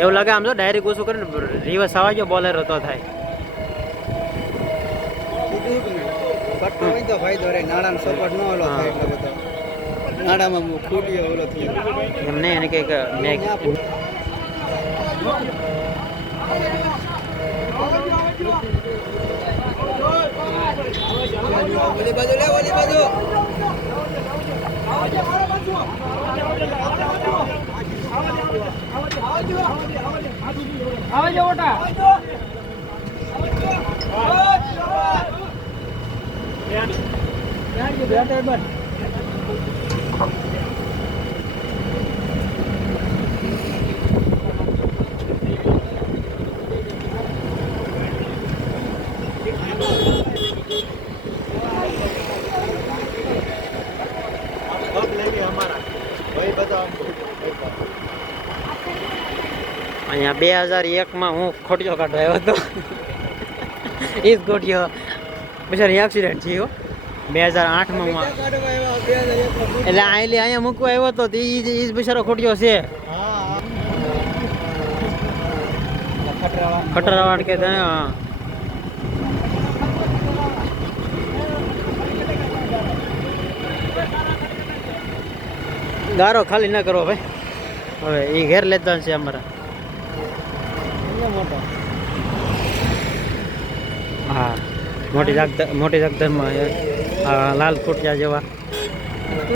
એવું લાગે આમ જો ડાયરેક્ટ ઓછું કરીને રિવર્સ આવવા ગયો બોલેરો તો થાય. પટ્ટો હોય તો ફાયદો રે, નાણાનો સપોર્ટ ન ઓલો થાય એટલો બધો. નાણામાં ખૂટ્યો ઓલો થઈ એમ નહીં એને કંઈક મેં ઓલી બાજુ લે, ઓલી બાજુ. આવજો ઓટા. અહીંયા 2001 હું ખોટિયો કાઢવા આવ્યો હતો. એ જ ખોટિયો બિચારી એક્સિડન્ટ થયો 2008 એટલે અહીંયા મૂકવા આવ્યો હતો એ જ બિચારો ખોટિયો છે. ખટરાવાડ કે ગારો ખાલી ના કરો ભાઈ. હવે એ ઘેર લેતા છે અમારા. હા મોટી જગદરમાં લાલ કોટિયા જેવા